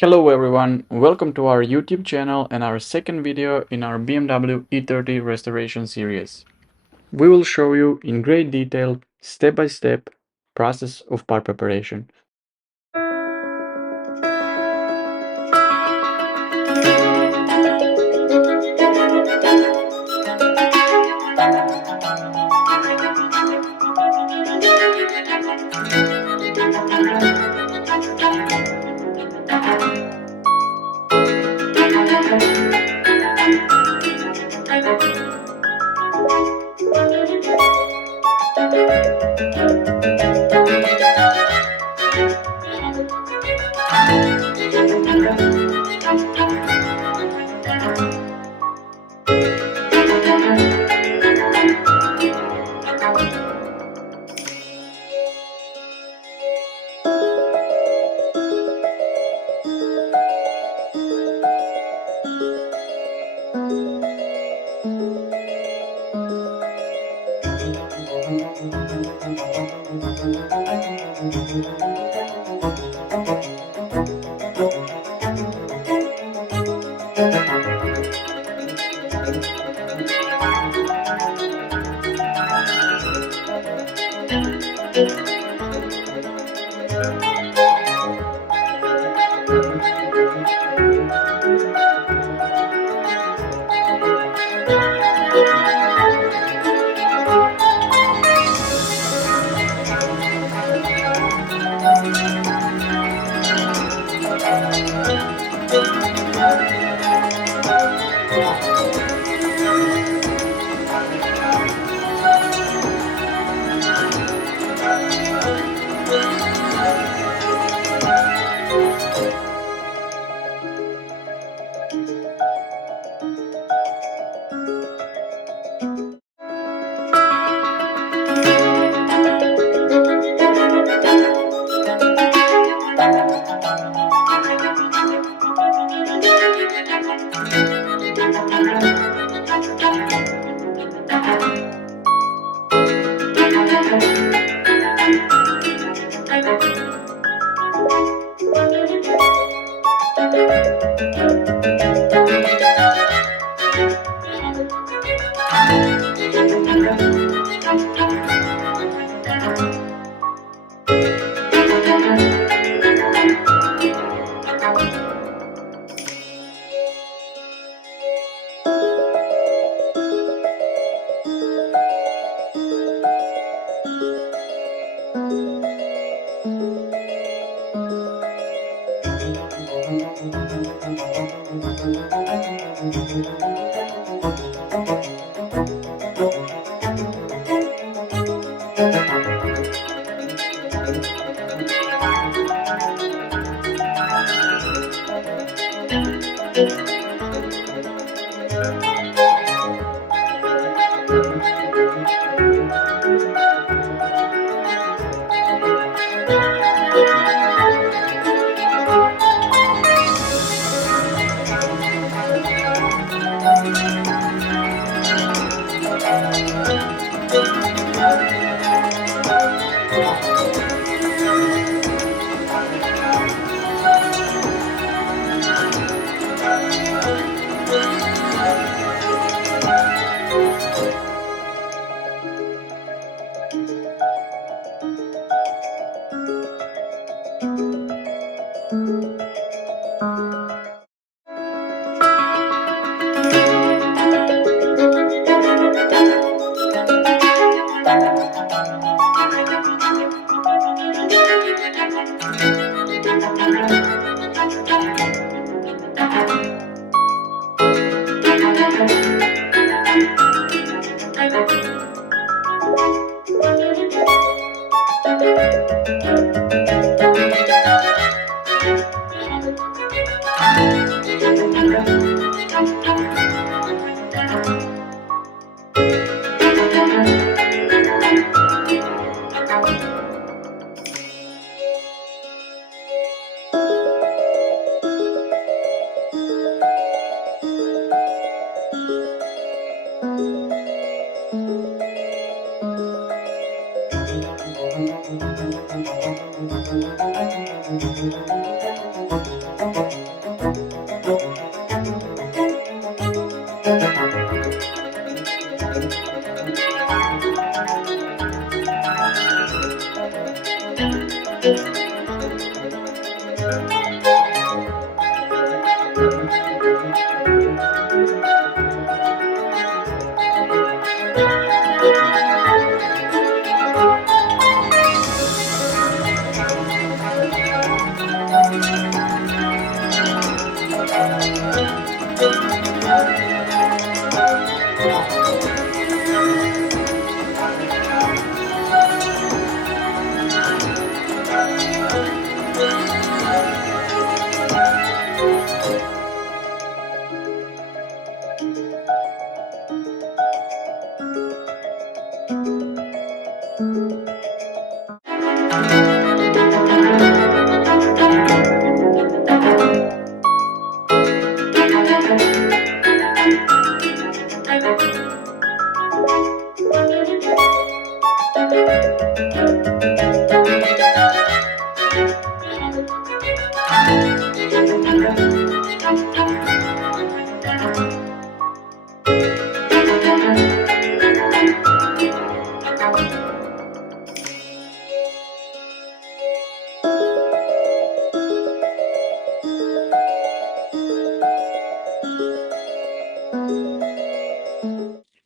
Hello everyone, welcome to our YouTube channel and our second video in our BMW E30 restoration series. We will show you in great detail, step by step, process of part preparation.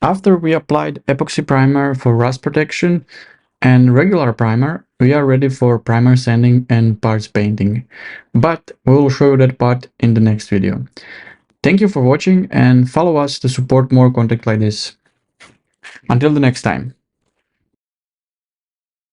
After we applied epoxy primer for rust protection and regular primer, we are ready for primer sanding and parts painting. But we will show you that part in the next video. Thank you for watching and follow us to support more content like this. Until the next time.